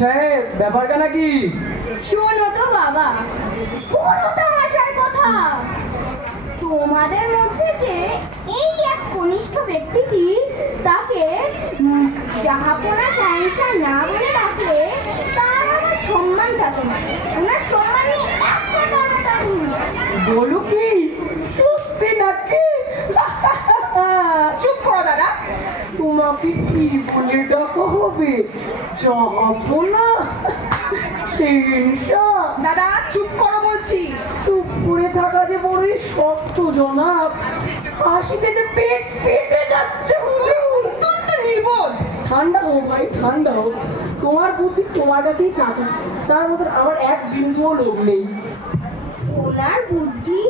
সাহেব ব্যাপারটা নাকি? শোনো তো বাবা, কোনো তামাশার কথা। তোমাদের মধ্যে যে এই এক কনিষ্ঠ ব্যক্তিটি তাকে জাহাপনা সাহেব না বলে ডাকলে তার আমার সম্মান থাকে না। ওনার সম্মান নিয়ে একটা টানাটানি। বলো কি সত্যি নাকি? চুপ করো দাদা। তোমাকে কি বলে ডাকা হবে? জাহাপনা? শেরশা? দাদা চুপ করো বলছি। চুপ করে থাকা যে বড়ই শক্ত জনাব। হাসিতে যে পেট ফেটে যাচ্ছে। অত্যন্ত নির্বোধ। ঠান্ডা হো ভাই, ঠান্ডা হো। তোমার বুদ্ধি তোমার কাছেই থাকে, তার মধ্যে আমার এক বিন্দুও লোভ নেই। ওনার বুদ্ধি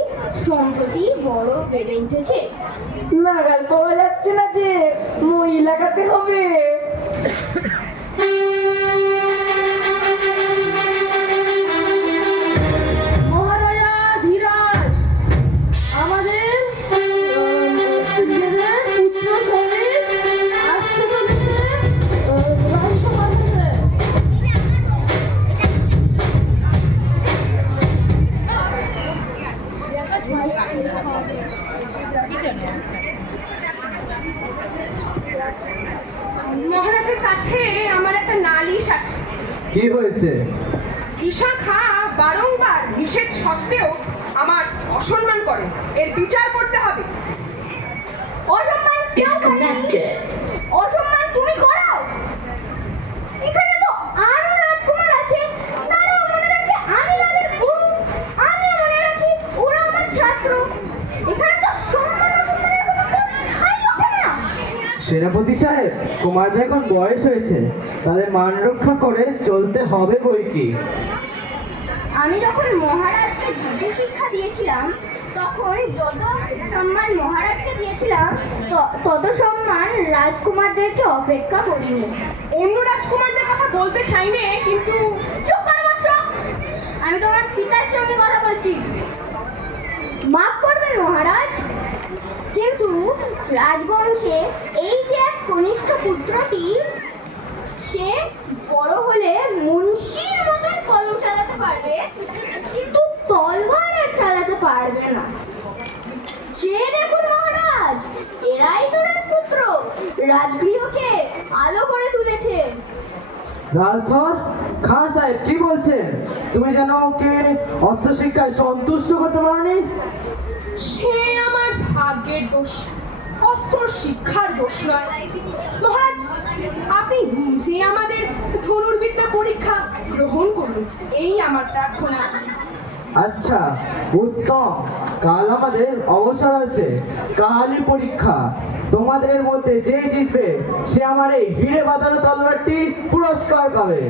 সম্প্রতি বড় বেড়ে উঠেছে। নাগাল পাওয়া যাচ্ছে না যে মই লাগাতে হবে। মহারাজা ধীরাজ আমাদের পুত্র সমেত আসতে চলেছে রাজসভাতে। মহারাজের কাছে আমার একটা নালিশ আছে। কি হয়েছে? ঈশা খা বারংবার নিষেধ সত্ত্বেও আমার অসম্মান করে। এর বিচার করতে হবে। অসম্মান কেউ করে? অসম্মান তুমি করাও। এখানে তো আরো রাজকুমার আছে, তারাও মনে রাখে আমি তাদের গুরু, আমি মনে রাখি ওরা আমার ছাত্র। এখানে তো সম্মান অসম্মানের কোনো কথাই ওঠে না। সেনাপতি সাহেব, কুমারদের এখন বয়স হয়েছে, তাদের মান রক্ষা করে চলতে হবে বই কি। আমি যখন মহারাজকে যুদ্ধ শিক্ষা দিয়েছিলাম তখন যত সম্মান মহারাজকে দিয়েছিলাম তত সম্মান রাজকুমারদেরকে অপেক্ষা করিনি। অন্য রাজকুমারদের কথা বলতে চাই নে, কিন্তু চুপ করো বৎস, আমি তোমার পিতার সঙ্গে কথা বলছি। মাফ করবেন মহারাজ, কিন্তু রাজবংশে এই যে এক কনিষ্ঠ পুত্রটি, সে বড় হলে মুন্সির মতন কলম চালাতে পারবে, কিন্তু তলবার আর চালাতে পারবে না। যে দেখুন মহারাজ, এরাই তো রাজপুত্র, রাজগৃহকে আলো করে তুলেছে। রাজধর খান সাহেব কি বলছেন? তুমি যেন ওকে অস্ত্র শিক্ষায় সন্তুষ্ট করতে পারোনি। সে আমার ভাগ্যের দোষ, অস্ত্র শিক্ষার দোষ নয়। মহারাজ, আপনি নিজে আমাদের ধনুর্বিদ্যা পরীক্ষা গ্রহণ করুন, এই আমার প্রার্থনা। আচ্ছা, উত্তম। কাল আমাদের অবসর আছে, কালই পরীক্ষা। তোমাদের মধ্যে যে জিতবে সে আমার এই হিরে বাঁধানো তলোয়ারটি পুরস্কার পাবে।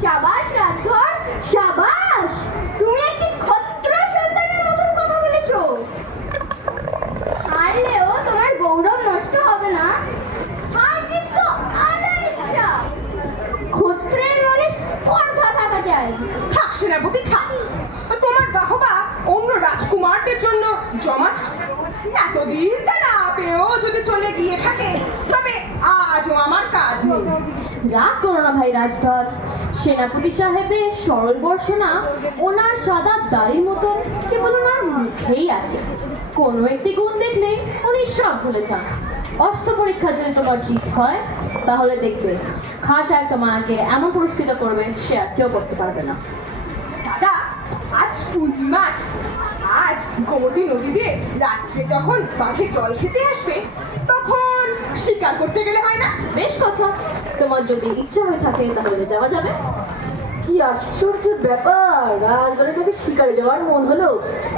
সাবাস রাজধর, সাবাস, তুমি একটি ক্ষত্র সন্তানের মতন কথা বলেছো। হারলেও তোমার গৌরব নষ্ট হবে না। হার জিত তো আলার ইচ্ছা। ক্ষত্রের মনে স্পর্ধা থাকা চাই। থাক সেনাপতি, থাক। তোমার বাহবা অন্য রাজকুমারদের জন্য জমা থাক। এতদিন তা না পেয়েও যদি চলে গিয়ে থাকে, তবে আজও আমার কাজ নেই। রাগ করো না ভাই রাজধর। সেনাপতি সাহেবের সরল বর্ষনা ওনার সাদা দাড়ির মতন কেবল ওনার মুখেই আছে। কোনো একটি গুণ দেখলে উনি সব ভুলে যান। অস্ত্র পরীক্ষা যদি তোমার জিত হয় তাহলে দেখবে খাঁ সাহেব তোমাকে এমন পুরস্কৃত করবে সে আর কেউ করতে পারবে না। দাদা, আজ পূর্ণিমা আছে। আজ গোমতী নদীতে রাত্রে যখন বাঘে জল খেতে আসবে তখন শিকার করতে গেলে হয় না? বেশ কথা, তোমার যদি ইচ্ছা হয়ে থাকে তাহলে যাওয়া যাবে। কি আশ্চর্য ব্যাপার, রাজবাড়ির কাছে শিকারে যাওয়ার মন হলো,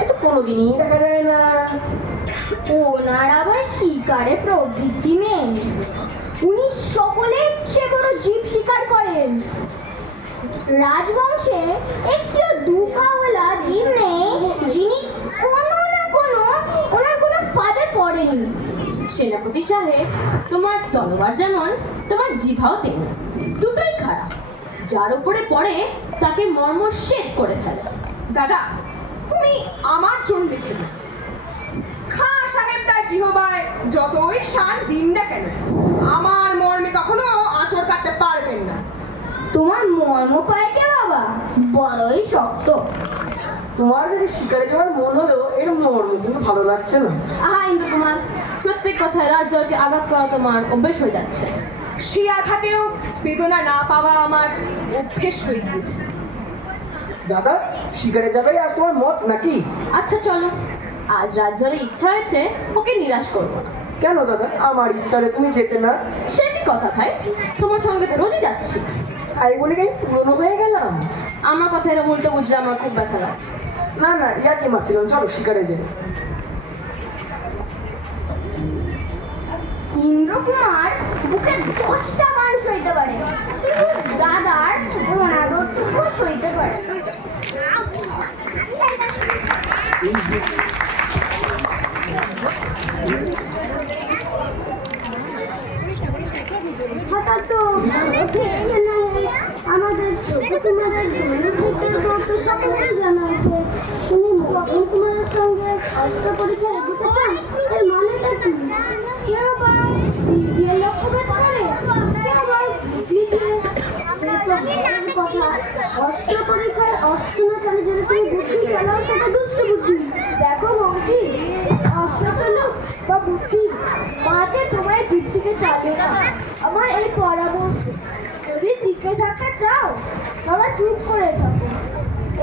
এটা কোনোদিনই দেখা যায় না। ওনার আবার শিকারে প্রবৃত্তি নেই। উনি সকলে সে বড় জীব শিকার করেন। রাজবংশে একটিও দুপাওয়ালা জীব নেই যিনি কোনো না কোনো ওনার কোনো ফাঁদে পড়েনি। সেনাপতি সাহেব, তোমার তলোয়ার যেমন তোমার জিভাও তেমন, দুটোই খারাপ। যার উপরে পড়ে তাকে মর্মচ্ছেদ করে ফেলে। দাদা, তুমি আমার জন্য দেখে ওই শান দিনটা কেন? আমার মর্মে কখনো আঁচড় কাটতে পারবেন না। তোমার মর্ম পায় কে বাবা? বড়ই শক্ত। তোমার যদি শিকারে যাওয়ার মন হলো, এর মর্ম কিন্তু ভালো লাগছে না। আহা ইন্দ্রকুমার, প্রত্যেক কথায় রাজদরকে আঘাত করা তোমার অভ্যেস হয়ে যাচ্ছে। সে আঘাতেও বেদনা না পাওয়া আমার অভ্যেস হয়ে গিয়েছে। দাদা, শিকারে যাবে আজ তোমার মত নাকি? আচ্ছা চলো, আজ রাজদরের ইচ্ছা হয়েছে, ওকে নিরাশ করবো না। কেন দাদা, আমার ইচ্ছারে তুমি যেতে না? সে কি কথা ভাই, তোমার সঙ্গে তো রোজই যাচ্ছি। তাই বলে কি আমি পুরনো হয়ে গেলাম? আমার কথা এরকম উল্টো বুঝলে আমার খুব ব্যথা লাগে। না না, ইয়াকে মারছিলাম, চলো শিকারে যাই। ইন্দ্রকুমার বুকে 10টা মান সইতে পারে, কিন্তু দাদার অনাদরটুকু সইতে পারে না। হঠাৎ তো আমাদের ছোট কুমারের দলের ভিতরে তো সকলেই জানা আছে উনি মদন কুমারের সঙ্গে অস্ত্র পরীক্ষা দিতে চান। এর মানেটা কি? কেউ বা দিয়ে লক্ষ্যভেদ করে, কেউ বা বুদ্ধি দিয়ে। সে তো ভয়ের কথা। অস্ত্র পরীক্ষায় অস্ত্র না চালিয়ে যদি তুমি বুদ্ধি চালাও, সেটা দুষ্ট বুদ্ধি। দেখো বংশী, অস্ত্র চলুক বা বুদ্ধি, মাঝে তোমরা জিপ থেকে চালিও না। আমার এই পরামর্শ, যদি টিকে থাকতে চাও তবে চুপ করে থাকো।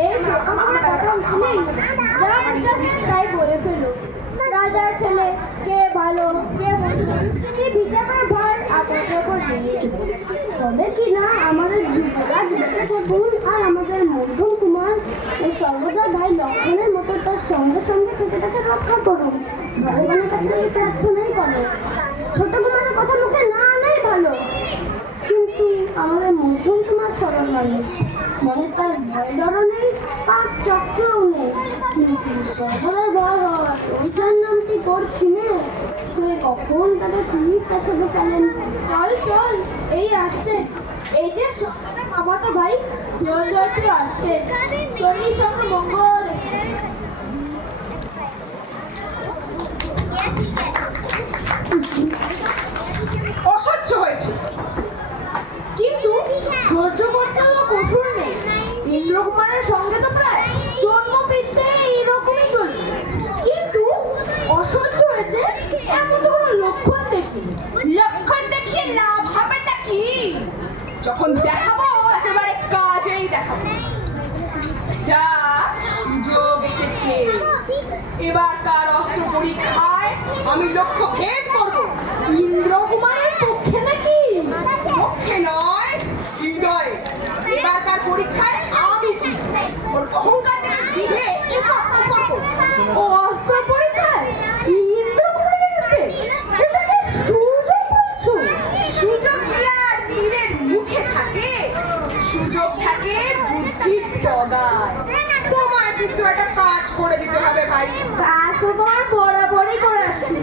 এই ছোট করে কথা উঠলেই যা ইচ্ছা তাই বলে ফেলো। রাজার ছেলে কে ভালো কে মন্দ সেই বিচারের ভার আপনাদের উপর নেই। তবে কি না আমাদের যুবরাজ বেঁচে থাকুন আর আমাদের মধ্যম কুমার এই সর্বদা ভাই লক্ষণের মতো তার সঙ্গে সঙ্গে থেকে তাকে রক্ষা করুন। ভগবানের কাছে এই প্রার্থনাই করে। ছোট কুমারের কথা মুখে না আনাই ভালো। কিন্তু আমাদের মধ্যম কুমার সরল মানুষ, মনে তার ভয় ডরও নেই, পাক চক্রও নেই, কিন্তু সর্বদাই ভয় হয়। ওই যার নামটি করছি নে, সে কখন তাকে কি পেশাবে ফেলেন। চল চল, এই আসছে, এই যে সন্তানের মামাতো ভাই ধুরন্ধরটিও আসছে। শনির সঙ্গে মঙ্গল। অসহ্য হয়েছে। কিন্তু সহ্য করতে হলো কঠোর নেই। ইন্দ্রকুমারের সঙ্গে তো প্রায় জন্মবিদ্যে এইরকমই চলছে, কিন্তু অসহ্য হয়েছে এমন তো কোনো লক্ষণ দেখিনি। লক্ষণ দেখিয়ে লাভ হবে নাকি? যখন দেখাবো একেবারে কাজেই দেখাবো। যা সুযোগ এসেছে, এবারকার অস্ত্র পরীক্ষায় আমি লক্ষ্য ভেদ করবো। ইন্দ্রকুমারের পক্ষে নাকি? পক্ষে নয়, হৃদয়ে। এবারকার পরীক্ষায় আমি জিতবো। ওর অহংকারটাকে বিধে ও অস্ত্র পরীক্ষায় ইন্দ্রকুমারের জিতবে? এটাকে সুযোগ বলছো? সুযোগ কি আর তীরের মুখে থাকে? সুযোগ থাকে বুদ্ধির ডগায়। তোমার কিন্তু একটা কাজ করে দিতে হবে ভাই। কাজ তো তোমার বরাবরই করে আসছি,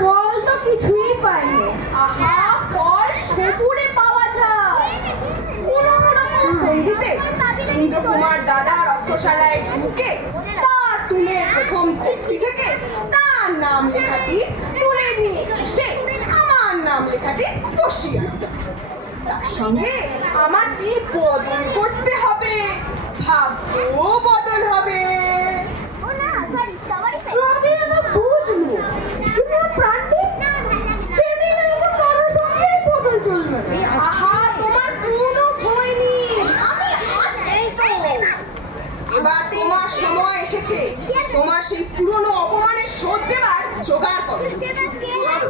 ফল তো কিছুই পাইনি। আহা, ফল সবুরে পাওয়া যায়। কোনো বন্ধুতে ইন্দ্রকুমার দাদার অস্ত্রশালায় ঢুকে তার তুলে প্রথম কপি থেকে তার নাম লেখাটি তুলে নিয়ে এসে আমার নাম লেখাটি বসিয়ে আসতে হবে। তার সঙ্গে আমার তীর বদল করতে হবে, ভাগ্য বদল হবে। সবই আমি বুঝলু, কিন্তু আমার প্রাণটি সেটাই আমাকে কারোর সঙ্গেই বদল চলবে না। আহা, তোমার কোনো ভয় নেই, আমি আছি তো। এবার তোমার সময় এসেছে, তোমার সেই পুরনো অপমানের শোধ দেবার জোগাড় করো। চলো।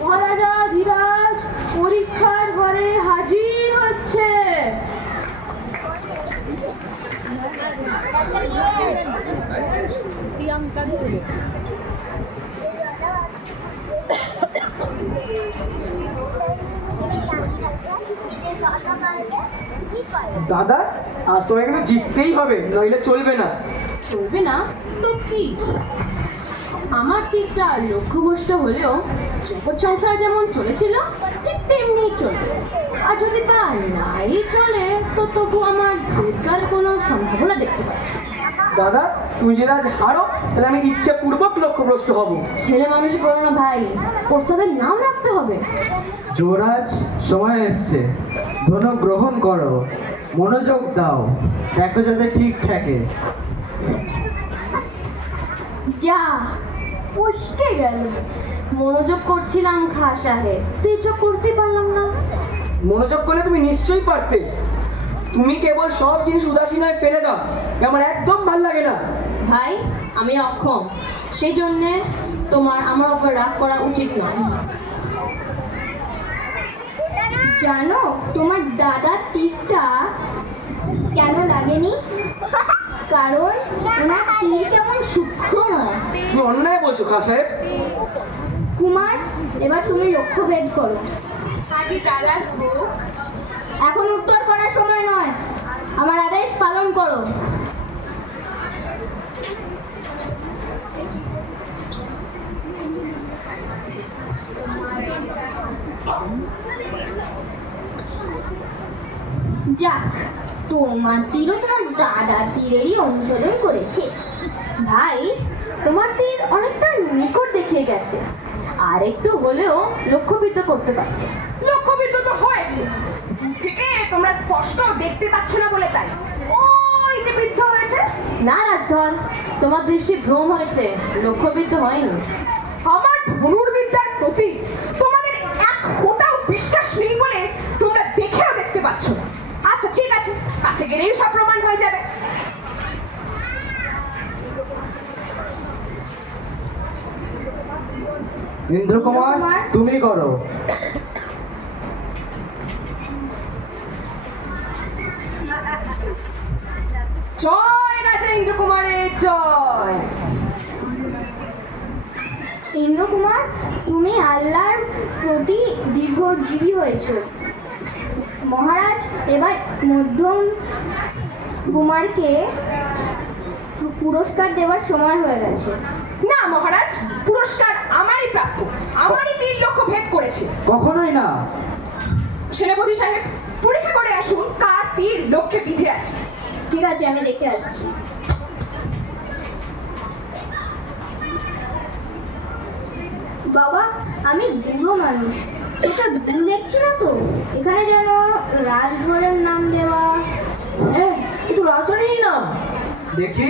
মহারাজা ধীরাজ পরীক্ষার ঘরে হাজির হচ্ছে। দাদা, আজ তোমাকে কিন্তু জিততেই হবে, নইলে চলবে না। চলবে না তো কি? আমার তীরটা লক্ষ্যভ্রষ্ট হলেও জগৎ সংসার যেমন চলেছিল ঠিক তেমনি চলবে। আর যদি বা নাই চলে তো তবু আমার জেদগার কোনো সম্ভাবনা দেখতে পাচ্ছি। দাদা, তুমি যদি আজ হারো তাহলে আমি ইচ্ছাপূর্বক লক্ষ্যভ্রষ্ট হব। ছেলে মানুষ করো না ভাই, ওস্তাদের নাম রাখতে হবে। যুবরাজ, সময় এসছে, ধনু গ্রহণ করো, মনোযোগ দাও, দেখো যাতে ঠিক থাকে। যা উস্কে গেল। মনোযোগ করছিলাম খা সাহেব, তেজও করতে পারলাম না। মনোযোগ করলে তুমি নিশ্চয়ই পারতে। তুমি কেবল সব জিনিস উদাসীনায় ফেলে দাও, আমার একদম ভাল লাগে না। ভাই, আমি অক্ষম, সেই জন্যে তোমার আমার ওপর রাগ করা উচিত নয়। জানো তোমার দাদার তীরটা কেন লাগেনি? কারণ ওনার তীর কেমন সূক্ষ্ম। তুমি অন্যায় বলছো খা সাহেব। কুমার, এবার তুমি লক্ষ্যভেদ করো। কাজী কালাস বুক। এখন উত্তর করার সময় নয়, আমার আদেশ পালন করো। যাক, তোমার তীরও তোমার দাদা তীরেরই অনুসরণ করেছে। ভাই, তোমার তীর অনেকটা নিকট দেখিয়ে গেছে, আর একটু হলেও লক্ষ্যবিদ্ধ করতে পারতে। লক্ষ্যবিদ্ধ তো হয়েছে, দূর থেকে তোমরা স্পষ্ট দেখতে পাচ্ছ না বলে তাই। ওই যে বৃদ্ধ হয়েছে। না রাজধর, তোমার দৃষ্টি ভ্রম হয়েছে, লক্ষ্যবিদ্ধ হয়নি। আমার ধনুর্বিদ্যার প্রতি তোমাদের এক ফোঁটাও বিশ্বাস নেই বলে তোমরা দেখেও দেখতে পাচ্ছ না। আচ্ছা ঠিক আছে, কাছে গেলেই সব প্রমাণ হয়ে যাবে। ইন্দ্রকুমার, তুমি করো। জয় রাজা ইন্দ্রকুমারের জয়। ইন্দ্রকুমার, তুমি আল্লাহর প্রতি দীর্ঘজীবী হয়েছ। মহারাজ, এবার মধ্যম কুমারকে পুরস্কার দেওয়ার সময় হয়ে গেছে। না মহারাজ, পুরস্কার আমারই প্রাপ্য। আমারই তীর লক্ষ্য ভেদ করেছে। কখনোই না। সেনাপতি সাহেব, পরীক্ষা করে আসুন কার তীর লক্ষ্যে বিঁধে আছে। ঠিক আছে, আমি দেখে আসছি। বাবা, আমি বুড়ো মানুষ, সেটা ভুল দেখছি না তো? এখানে যেন রাজধরের নাম দেওয়া। হ্যাঁ, কিন্তু রাজধানীর নাম। দেখি,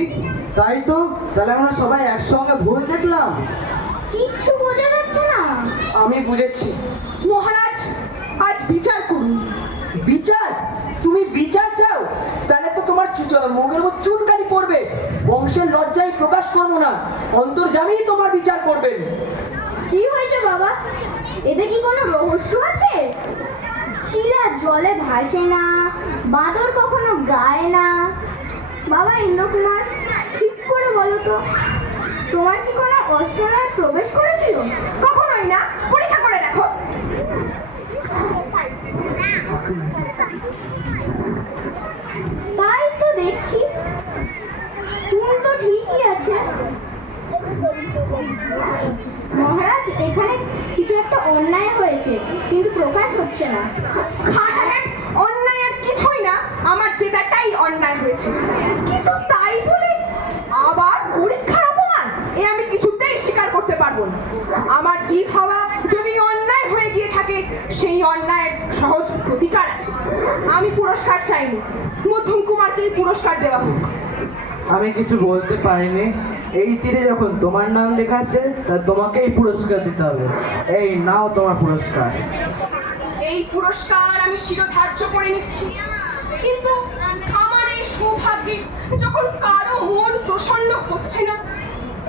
তাই তো, তাহলে আমরা সবাই একসঙ্গে ভুল দেখলাম। কিচ্ছু বোঝা যাচ্ছে না। আমি বুঝেছি। মহারাজ, আজ বিচার করুন। বিচার? তুমি বিচার চাও? তাহলে তো তোমার মুখের উপর চুনকানি পড়বে। বংশের লজ্জায় প্রকাশ করবো না, অন্তর্যামী তোমার বিচার করবেন। কি হয়েছে বাবা? এতে কি কোনো রহস্য আছে? শিলা জলে ভাসে না, বাঁদর কখনো গায় না। বাবা ইন্দ্রকুমার, ঠিক করে বলো তো, তোমার কি কোনো অস্ত্রালয় প্রবেশ করেছিল? কখনোই না, পরীক্ষা করে দেখো। তাই তো দেখছি, তুমি তো ঠিকই আছে। মহারাজ, এখানে কিছু একটা অন্যায় হয়েছে, কিন্তু প্রকাশ হচ্ছে না। খাঁ সাহেব, অন্যায় আর কিছুই না, আমার জেদাটাই অন্যায় হয়েছে। কিন্তু তাই বলে আবার পরীক্ষার অপমান, এ আমি কিছুতেই স্বীকার করতে পারবো না। আমার জিত হওয়া যদি অন্যায় হয়ে গিয়ে থাকে, সেই অন্যায়ের সহজ প্রতিকার আছে। আমি পুরস্কার চাইনি, মধ্যম কুমারকেই পুরস্কার দেওয়া হোক। আমি কিছু বলতে পারিনি। এই তীরে যখন তোমার নাম লেখা আছে, তা তোমাকেই পুরস্কার দিতে হবে। এই নাও তোমার পুরস্কার। এই পুরস্কার আমি শিরোধার্য করে নিচ্ছি। কিন্তু আমার এই সৌভাগ্যে যখন কারো মন প্রসন্ন হচ্ছে না,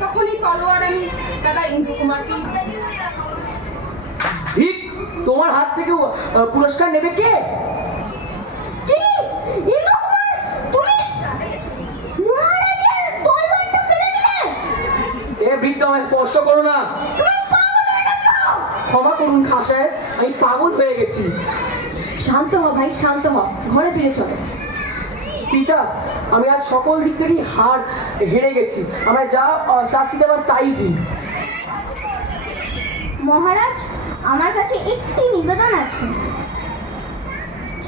তখনই তলোয়ার আমি দাদা ইন্দ্রকুমারকেই দিই। ঠিক, তোমার হাত থেকে পুরস্কার নেবে কে? কি? ইন্দ্রকুমার, তুমি মহারাজের তলোয়ারটা ফেলে দিলে? এ বৃদ্ধ, আমায় স্পর্শ করো না। তুমি পাগল হয়ে গেছো? ক্ষমা করুন খাঁ সাহেব, আমি পাগল হয়ে গেছি। শান্ত হ ভাই, শান্ত হ, ঘরে ফিরে চলো। পিতা, আমি আজ সকল দিক থেকেই হেরে গেছি। আমায় যা শাস্তি দেওয়ার তাই দিন। মহারাজ, আমার কাছে একটি নিবেদন আছে।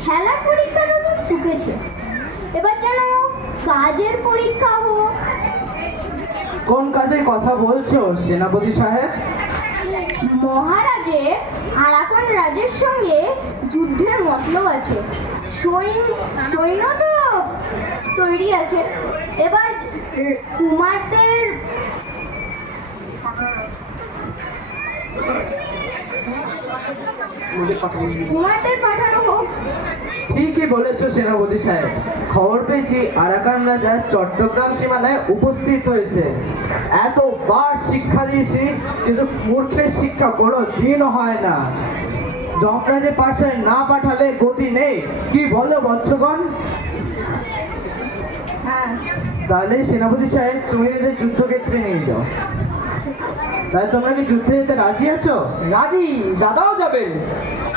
খেলার পরীক্ষা তো চুকেছে, এবার যেন কাজের পরীক্ষা হোক। কোন কাজের কথা বলছো সেনাপতি সাহেব? মহারাজের আরাকান রাজের সঙ্গে যুদ্ধের মতলব আছে। সৈন্য তো তৈরি আছে, এবার কুমারদের পাঠানো হোক। ঠিকই বলেছো সেনাপতি সাহেব। খবর পেয়েছি আরাকান রাজা চট্টগ্রাম সীমানায় উপস্থিত হয়েছে। এতবার শিক্ষা দিয়েছি, কিন্তু মূর্খের শিক্ষা কোনো দিনও হয় না। যমরাজের পাশে না পাঠালে গতি নেই, কি বলো বৎসগণ? হ্যাঁ, তাহলে সেনাপতি সাহেব তুমি এদের যুদ্ধক্ষেত্রে নিয়ে যাও। তাহলে তোমরা কি যুদ্ধে যেতে রাজি আছো? রাজি, দাদাও যাবেন।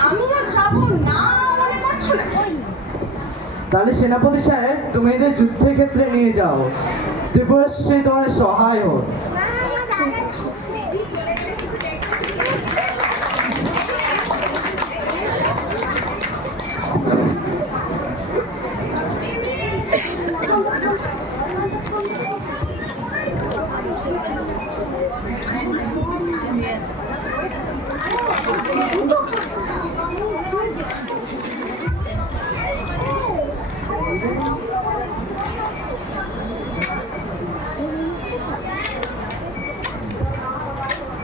আমিও যাব না মনে করছো না? তাহলে সেনাপতি সাহেব তুমি এদের যুদ্ধের ক্ষেত্রে নিয়ে যাও। ত্রিপুরাশ্রী তোমাদের সহায় হোক।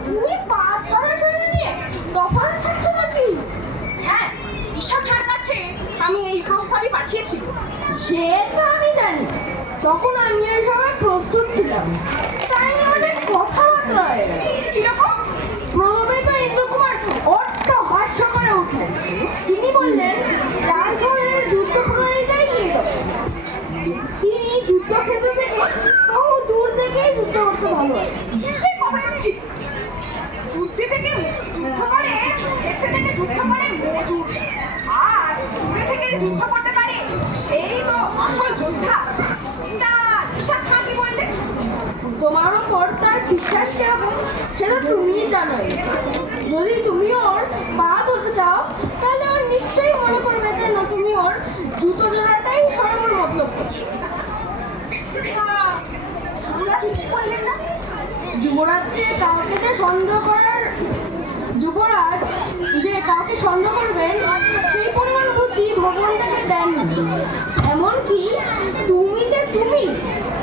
তুমি পা ছড়াছড়ি নিয়ে তফাৎ থাকছো নাকি? হ্যাঁ, ঈশা খাঁর কাছে আমি এই প্রস্তাবই পাঠিয়েছি। সে তো আমি জানি, তখন আমি এই সময় প্রস্তুত ছিলাম। তাই নিয়ে অনেক কথাবার্তা হয়ে গেল। কিরকম? প্রথমে তো ইন্দ্রকুমার অট্ট হাস্য করে উঠলেন। তিনি বললেন রাজধরের যুদ্ধ প্রণালীটাই নিয়ে যাবেন। তিনি যুদ্ধক্ষেত্র থেকে বহু দূর থেকেই যুদ্ধ করতে ভালোবাসেন। সেই কথাটা ঠিক। যুদ্ধ করে ক্ষেত্রে থেকে যুদ্ধ করে মজুর, আর দূরে থেকে যুদ্ধ করতে পারে সেই তো আসল যোদ্ধা। তা ঈশা খাঁ কি বললে? তোমার ওপর তার বিশ্বাস কিরকম সেটা তুমিই জানোই। যদি তুমি ওর পা ধরতে চাও, তাহলে ওর নিশ্চয়ই মনে করবে যে তুমি ওর জুতো জোড়াটাই সরানোর মতলব করছো। যুবরাজ কিছু বললেন না? যুবরাজ যে কাউকে সন্দেহ করবেন সেই পরিমাণ বুদ্ধি ভগবান তাকে দেননি। এমনকি তুমি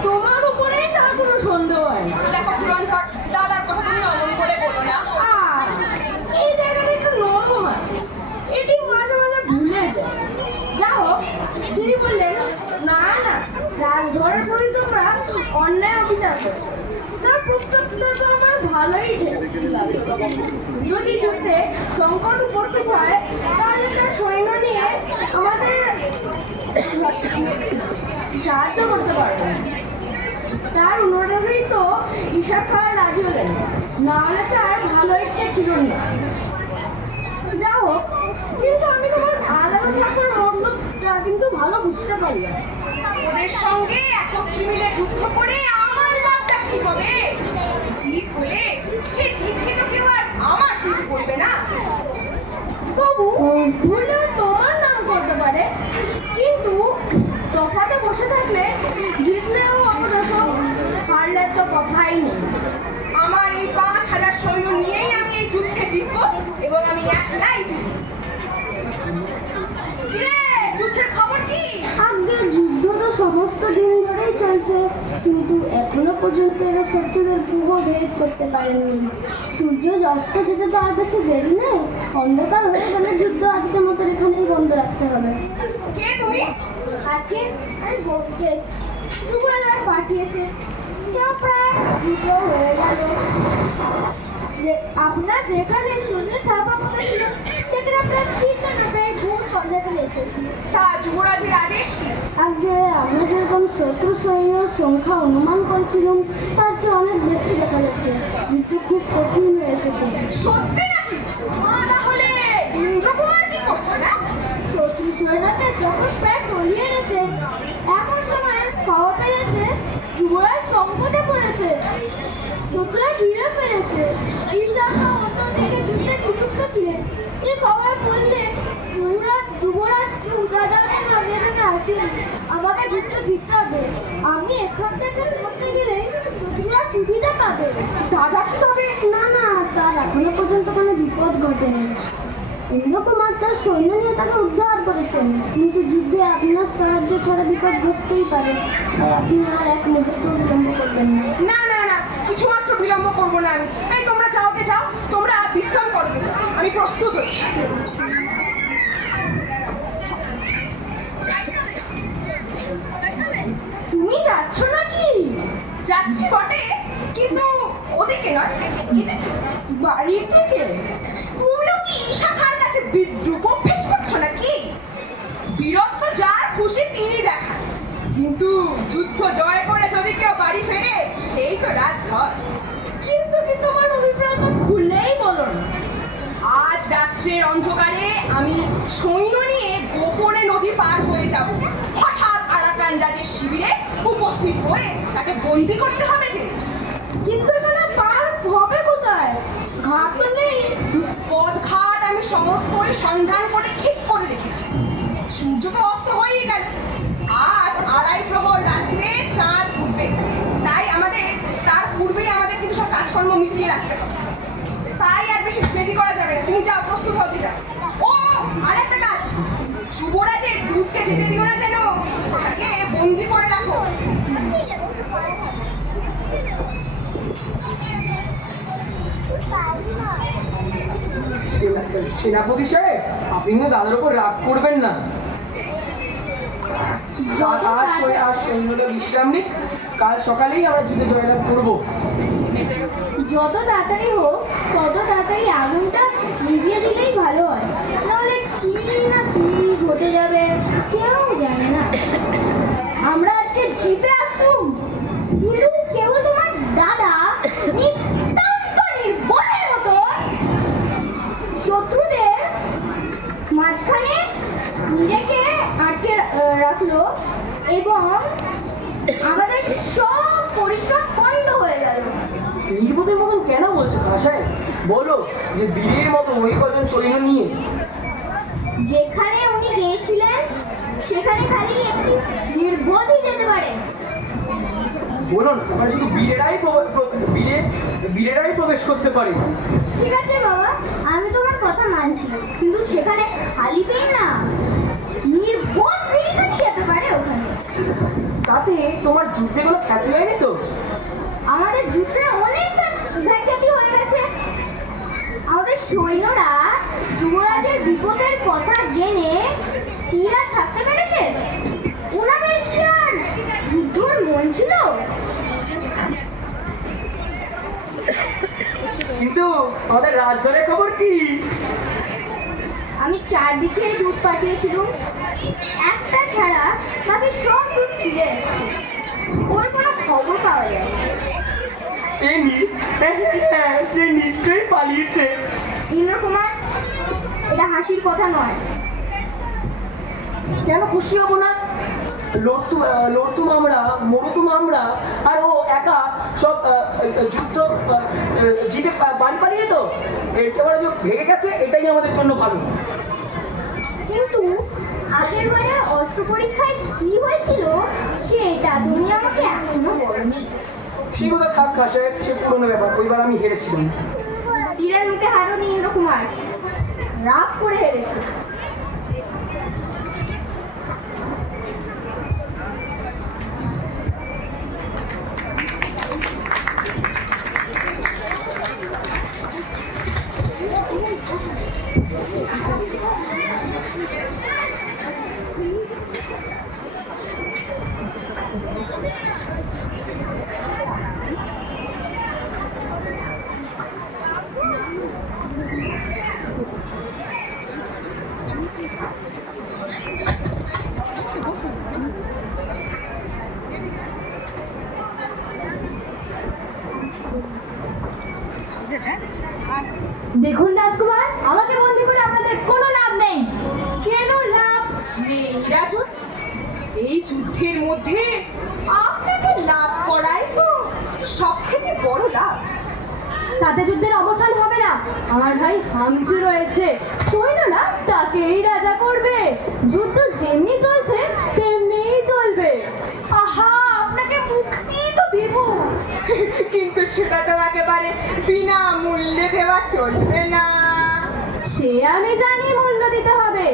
তোমার উপরেই তার কোনো সন্দেহ হয় না। দেখো ধুরন্ধর, দাদার কথা তুমি অমন করে বলো না। আর এই জায়গাটা একটু নরম আছে, এটি মাঝে মাঝে ভুলে যায়। যা হোক, তিনি বললেন না না, রাজধরের প্রতি তোমরা অন্যায় অবিচার করছো। তার প্রস্তাবটা তো আমার ভালোই লাগে। যদি যুদ্ধে সংকট উপস্থিত হয়, তাহলে তার সৈন্য নিয়ে আমাদের সাহায্য করতে পারবে। তার অনুরোধেই তো ঈশা খাঁ রাজি হলেন, না হলে তো আর ভালো ইচ্ছে ছিল না। যা হোক, কিন্তু আমি তোমার আলোচনার মতলবটা কিন্তু ভালো বুঝতে পারলাম। ওদের সঙ্গে একত্রে মিলে যুদ্ধ করে আমার লাভটা কি হবে? জিত হলে সে জিতকে তো কেউ আর আমার জিত বলবে না। তবু ভুলে তোমার নাম করতে পারে, কিন্তু তফাতে বসে থাকলে জিতলেও অপদশ, হারলে তো কথাই নেই। আমার এই ৫,০০০ সৈন্য নিয়েই আমি এই যুদ্ধে জিতবো, এবং আমি একলাই জিতবো। কিরে, যুদ্ধের খবর কি? আগে যুদ্ধ তো সমস্ত দিন ধরেই চলছে, কিন্তু এখনো পর্যন্ত এরা শত্রুদের পূর্ব ভেদ করতে পারেননি। সূর্য অস্ত যেতে তো আর বেশি দেরি নেই। অন্ধকার হয়ে গেলে যুদ্ধ আজকের মতো এখানেই বন্ধ রাখতে হবে। কে তুমি? আজকে আমি ভোটকে যুবরাজ পাঠিয়েছে, সেও প্রায় দুটো হয়ে গেল। আপনার যেখানে শূন্য থাকা কথা ছিল, সেখানে আপনার চিন্তা না পেয়ে ভূত সন্ধ্যাকালে এসেছি। তা যুবরাজের আদেশ কি? আগে আমরা যেরকম শত্রু সৈন্যের সংখ্যা অনুমান করেছিলাম, তার চেয়ে অনেক বেশি দেখা যাচ্ছে। যুদ্ধ খুব কঠিন হয়ে এসেছে। সত্যি নাকি? তাহলে ইন্দ্রকুমার কি করছে না? শত্রু সৈন্যদের যখন প্রায় টলিয়ে এনেছেন, এমন সময় খবর পেয়েছে যুবরাজ সংকটে পড়েছে, শত্রুরা ঘিরে ফেলেছে। ঈশানও অন্যদিকে যুদ্ধে নিযুক্ত ছিলেন। এই খবর বললে যুবরাজকে উদাদানে নামিয়ে দেবে আসেনি। আমাকে যুদ্ধ জিততে হবে। আমি এখান থেকে করতে গেলে শত্রুরা সুবিধা পাবে। দাদা কি হবে? না না, তার এখনো পর্যন্ত কোনো বিপদ ঘটেনি। ইন্দ্রকুমার তার সৈন্য নিয়ে তাকে উদ্ধার করেছেন, কিন্তু যুদ্ধে আপনার সাহায্য ছাড়া বিপদ ঘটতেই পারে। তাই আপনি আর এক মুহূর্ত বিলম্ব করবেন না। না না না, কিছুমাত্র বিলম্ব করবো না আমি। এই তোমরা যাওকে যাও, তোমরা বিশ্রাম করবে যাও, আমি প্রস্তুত হচ্ছি। তুমি যাচ্ছ নাকি? যাচ্ছি বটে, কিন্তু ওদিকে নয়, এদিকে। বাড়ির থেকে? তুমিও কি ঈশাখার কাছে বিদ্রুপ অভ্যেস করছো নাকি? বীরত্ব যার খুশি তিনি দেখান, কিন্তু যুদ্ধ জয় করে যদি কেউ বাড়ি ফেরে সেই তো রাজধর। কিন্তু কি তোমার অভিপ্রায়টা খুলেই বলো না। আজ রাত্রের অন্ধকারে আমি সৈন্য নিয়ে গোপনে নদী পার হয়ে যাব। হঠাৎ আরাকান রাজের শিবিরে উপস্থিত হয়ে তাকে বন্দি করতে হবে যে। কিন্তু এখানে পার হবে কোথায়? ঘাট তো নেই। পথঘাট আমি সমস্তই সন্ধান করে ঠিক করে রেখেছি। সূর্য তো অস্ত হয়েই গেল। আজ আড়াই প্রহর রাত্রে চাঁদ উঠবে, তাই তার পূর্বেই আমাদের কিন্তু সব কাজকর্ম মিটিয়ে রাখতে হবে। তাই আর বেশি দেরি করা যাবে না। তুমি যাও, প্রস্তুত হতে যাও। ও আর একটা কাজ, যুবরাজের দূতকে যেতে দিও না যেন, তাকে বন্দি করে রাখো। সেনাপতি সাহেব, আপনি কিন্তু দাদার উপর রাগ করবেন না। আজ সৈন্যটা বিশ্রাম নিক, কাল সকালেই আমরা যুদ্ধে জয়লাভ করবো। যত তাড়াতাড়ি হোক তত তাড়াতাড়ি আগুনটা নিভিয়ে দিলেই ভালো হয়, নাহলে কি না কি ঘটে যাবে কেউ জানে না। আমরা আজকে জিতে আসতুম, কিন্তু কেবল তোমার দাদা নিতান্ত নির্বলের মতো শত্রুদের মাঝখানে নিজেকে আটকে রাখলো এবং আমাদের সব পরিশ্রম পণ্ড হয়ে গেল। নির্বোধের মতন কেন বলছো ভাষায়? বলো যে বীরের মতো ওই কজন সৈন্য নিয়ে। যেখানে উনি গিয়েছিলেন সেখানে খালি একটি নির্বোধই যেতে পারে। বলুন, এবার শুধু বীরেরাই প্রবেশ করতে পারে। ঠিক আছে বাবা, আমি তোমার কথা মানছি, কিন্তু সেখানে খালি পেন না, নির্বোধ বীরই যেতে পারে ওখানে। তাতে তোমার যুদ্ধে কোনো খ্যাতি হয়নি তো? আমাদের যুদ্ধে অনেক ব্যাখ্যাতি হয়ে গেছে। আমাদের সৈন্যরা যুবরাজের বিপদের কথা জেনে স্থির আর থাকতে পেরেছে। ওনাদের কি আর যুদ্ধর মন ছিল? কিন্তু আমাদের রাজধরের খবর কি? আমি চারদিকে দুধ পাঠিয়েছিলাম, একটা ছাড়া বাকি সব দুধ ফিরে এসেছে। ওর কোনো খবর পাওয়া যায় না। সে নিশ্চয়ই পালিয়েছে। ইন্দ্রকুমার, এটা হাসির কথা নয়। কেন খুশি হব না? লড়তুম আমরা, মরতুম আমরা, আর ও একা সব যুদ্ধ জিতে বাড়ি পালিয়ে তো। এর চেয়ে যে ভেঙে গেছে, এটাই আমাদের জন্য ভালো। কিন্তু আগের বারে অস্ত্র পরীক্ষায় কি হয়েছিল সেটা তুমি আমাকে এখনো বলনি। সে কথা থাক সাহেব, সে পুরোনো ব্যাপার। ওইবার আমি হেরেছিলাম। তীরের মুখে হারনি ইন্দ্রকুমার, রাগ করে হেরেছে। দেখুন রাজকুমার, আমাকে বন্দি করে আপনাদের কোনো লাভ নেই। কেন লাভ? রাজন, এই যুদ্ধের মধ্যে আপনাকে লাভ করাই তো সব থেকে বড় লাভ। তাতে যুদ্ধের অবসান হবে না। আমার ভাই হামচু রয়েছে, সৈন্যরা তাকেই রাজা করবে। যুদ্ধ যেমনি চলছে তেমনিই চলবে। আহা, আপনাকে মুক্তি তো দিব, কিন্তু সেটা তো একেবারে বিনা মূল্যে দেওয়া চলবে না। সে আমি জানি, মূল্য দিতে হবে।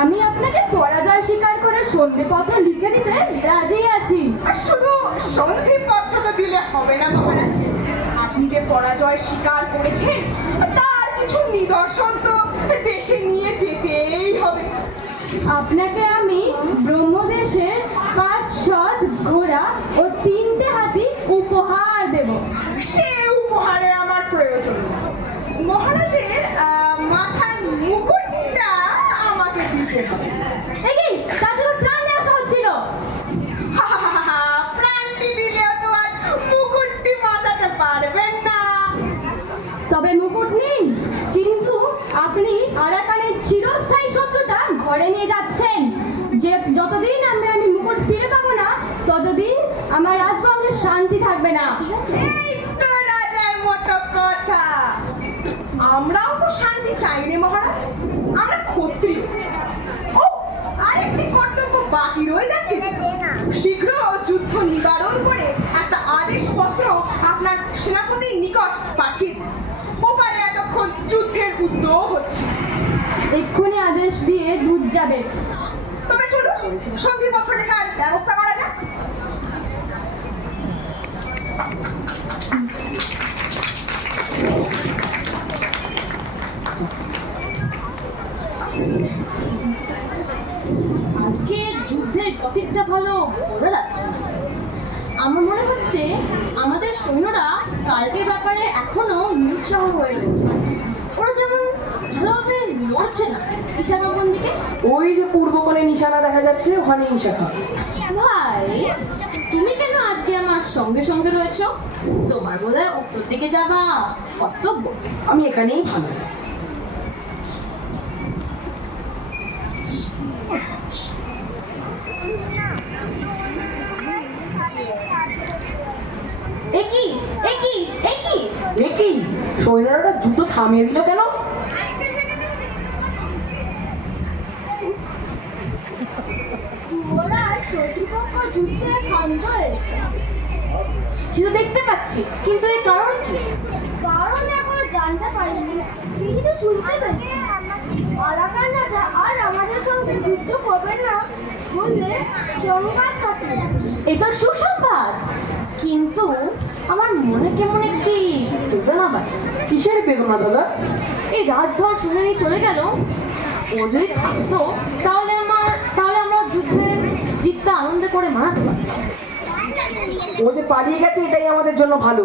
আমি আপনাকে পরাজয় স্বীকার করে সন্ধিপত্র লিখে দিতে রাজি আছি। আর শুধু সন্ধিপত্র তো দিলে হবে না মহারাজ, আপনি যে পরাজয় স্বীকার করেছেন তার কিছু নিদর্শন তো দেশে নিয়ে যেতেই হবে। আপনাকে আমি ব্রহ্মদেশের 500 ঘোড়া ও 3টে হাতি উপহার দেব। সে উপহারে আমার প্রয়োজন নেই। মহারাজের মাথার মুকুটটা আমাকে দিতে হবে। এই তার জন্য প্রাণ নেওয়া সহজ ছিল। প্রাণটি দিলেও তো আর মুকুটটি বাঁচাতে পারবেন না। তবে মুকুট নিন, কিন্তু আপনি আরাকানের চিরস্থায়ী শত্রুতা ঘরে নিয়ে যাচ্ছেন। যে যতদিন আমি মুকুট ফিরে পাবো না, ততদিন আমার রাজবংশের শান্তি থাকবে না। এই তো রাজার মতো কথা। আমরাও তো শান্তি চাই রে মহারাজ, আমরা ক্ষত্রিয়। ও, আরেকটি কর্তব্য বাকি রয়ে যাচ্ছে যে, শীঘ্র যুদ্ধ নিবারণ করে একটা আদেশপত্র আপনার সেনাপতির নিকট পাঠিয়ে দিন। ওপারে এতক্ষণ যুদ্ধের উদ্যোগ হচ্ছে। এক্ষুনি আদেশ দিয়ে দুধ যাবে। তবে চলুন সন্ধিপত্র লেখার ব্যবস্থা করা যাক। আজকে যুদ্ধের গতিটা ভালো বোঝা যাচ্ছে না। আমার মনে হচ্ছে আমাদের সৈন্যরা কালকের ব্যাপারে এখনো নিরুৎসাহ হয়ে রয়েছে। ওরা যেমন ভালোভাবে লড়ছে না। ইশারা কোন দিকে? ওই যে পূর্ব কোণে নিশানা দেখা যাচ্ছে, ওখানেই শাখা। ভাই, তুমি কেন আজকে আমার সঙ্গে সঙ্গে রয়েছো? তোমার বোধহয় উত্তর দিকে যাবা কর্তব্য। আমি এখানেই ভালো। একই একই একই একই সৈন্যরা যুদ্ধ থামিয়ে দিল কেন? যুবরাজ, শত্রুপক্ষ যুদ্ধে ক্ষান্ত হয়েছে। সেটা দেখতে পাচ্ছি, কিন্তু এর কারণ কি? কারণ এখনো জানতে পারিনি, কিন্তু শুনতে পেয়েছি আরাকান রাজা আর আমাদের সঙ্গে যুদ্ধ করবেন না বললে সংবাদ পাঠিয়েছে। এ তো সুসংবাদ, কিন্তু আমার মনে কেমন একটি বেদনা পাচ্ছে। কিসের বেদনা দাদা? এই রাজধর শুনে নিয়ে চলে গেল। ও যদি থাকতো তাহলে আমরা যুদ্ধে জিতটা আনন্দ করে মানাতে পারতাম। ও যে পালিয়ে গেছে এটাই আমাদের জন্য ভালো।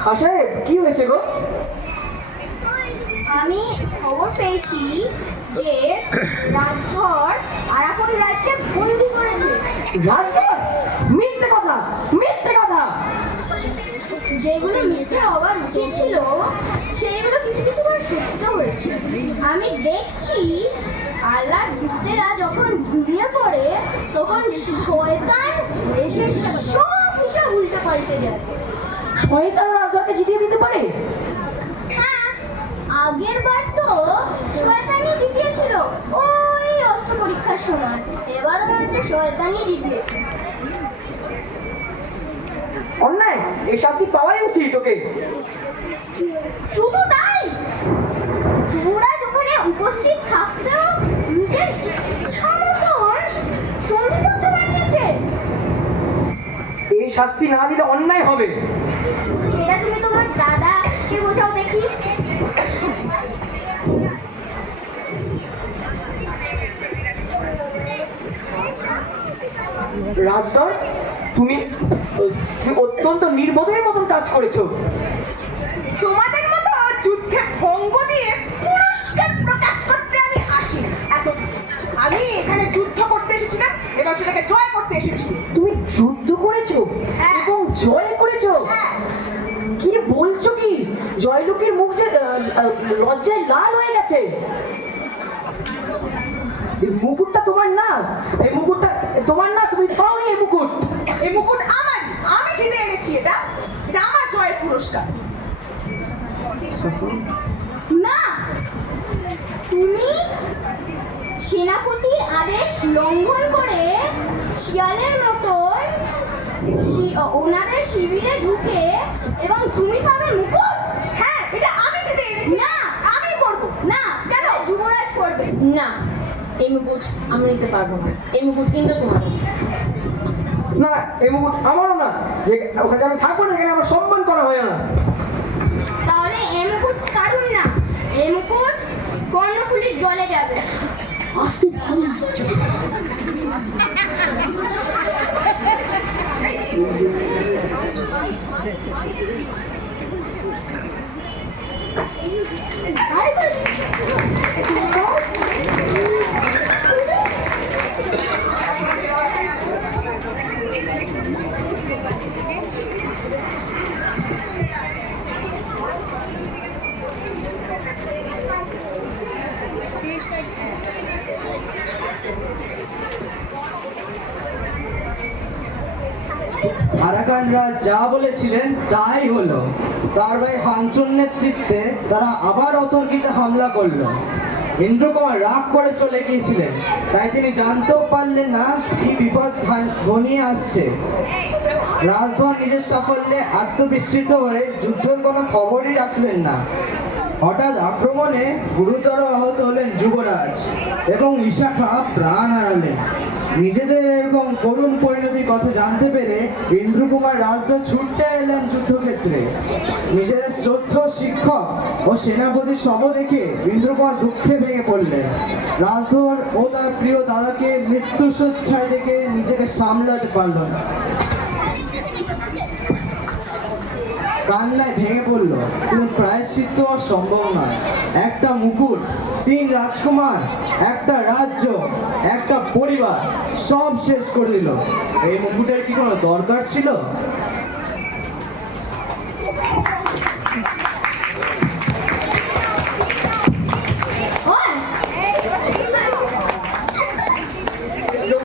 খাঁ সাহেব, কি হয়েছে গো? আমি খবর পেয়েছি যে রাজধর আরাকান রাজকে বন্দি করেছে। রাজধর? মিথ্যে কথা, মিথ্যে কথা। যেগুলো মিথ্যে হওয়ার উচিত ছিল সেইগুলো কিছু কিছু বার সত্য হয়েছে। আমি দেখছি আল্লাহর দূতেরা যখন ঘুমিয়ে পড়ে তখন শয়তান এসে সব হিসাব উল্টে পাল্টে যায়। শয়তান রাজধরকে জিতিয়ে দিতে পারে? হ্যাঁ, আগের বার তো শয়তানই জিতিয়েছিল ওই অস্ত্র পরীক্ষার সময়। এবার মনে হচ্ছে শয়তানই জিতিয়েছে। অন্যায়, এই শাস্তি পাওয়াই উচিত ওকে। শুধু তাই, যুবরাজ ওখানে উপস্থিত থাকতেও নিজের ইচ্ছা মতন সন্ধিপত্র বানিয়েছে। এই শাস্তি না দিলে অন্যায় হবে। সেটা তুমি তোমার দাদাকে বোঝাও দেখি। রাজধর, তুমি অত্যন্ত নির্বোধের মতন কাজ করেছো। তোমাদের মতো যুদ্ধে ভঙ্গ দিয়ে পুরস্কার প্রকাশ করতে আমি আসি। আমি এখানে যুদ্ধ করতে এসেছিলাম এবং সেটাকে জয় করতে এসেছি। এসেছিল। তুমি যুদ্ধ করেছো হ্যাঁ। এবং জয় করেছো? হ্যাঁ, কি বলছো কি? জয়লোকের মুখ যে লজ্জায় লাল হয়ে গেছে। এই মুকুটটা তোমার না, এই মুকুটটা তোমার না, তুমি পাওনি এই মুকুট। এই মুকুট আমার, আমি জিতে এনেছি এটা, এটা আমার জয়ের পুরস্কার। না, তুমি সেনাপতির আদেশ লঙ্ঘন করে শিয়ালের মতন ওনাদের শিবিরে ঢুকে এবং তুমি পাবে মুকুট। হ্যাঁ, এটা আমি জিতে এনেছি, না, আমি করবো। না, কেন যুবরাজ করবে? না, এই মুকুট আমরা নিতে পারবো না। এই মুকুট কিন্তু তোমার। না, এই মুকুট আমারও না। যে ওখানে আমি থাকবো না, এখানে আমার সম্মান করা হয় না। তাহলে এই মুকুট কাটুন না, এই মুকুট কর্ণফুলীর জলে যাবে। আসতে ভালো আরাকানরা যা বলেছিলেন তাই হলো। তার ভাই হানচুর নেতৃত্বে তারা আবার অতর্কিতে হামলা করলো। ইন্দ্রকুমার রাগ করে চলে গিয়েছিলেন, তাই তিনি জানতেও পারলেন না কি বিপদ ঘনিয়ে আসছে। রাজধর নিজের সাফল্যে আত্মবিস্মৃত হয়ে যুদ্ধের কোনো খবরই রাখলেন না। হঠাৎ আক্রমণে গুরুতর আহত হলেন যুবরাজ এবং বিশাখা প্রাণ হারালেন। নিজেদের এরকম করুণ পরিণতির কথা জানতে পেরে ইন্দ্রকুমার রাজধর ছুটতে এলেন যুদ্ধক্ষেত্রে। নিজেদের শ্রদ্ধেয় শিক্ষক ও সেনাপতির শব দেখে ইন্দ্রকুমার দুঃখে ভেঙে পড়লেন। রাজধর ও তার প্রিয় দাদাকে মৃত্যুশয্যায় দেখে নিজেকে সামলাতে পারল না, কান্নায় ভেঙে পড়ল। কিন্তু প্রায়শ্চিত্ত আর সম্ভব নয়। একটা মুকুট, 3 রাজকুমার, একটা রাজ্য, একটা পরিবার, সব শেষ করে দিল। এই মুকুটের কি কোনো দরকার ছিল?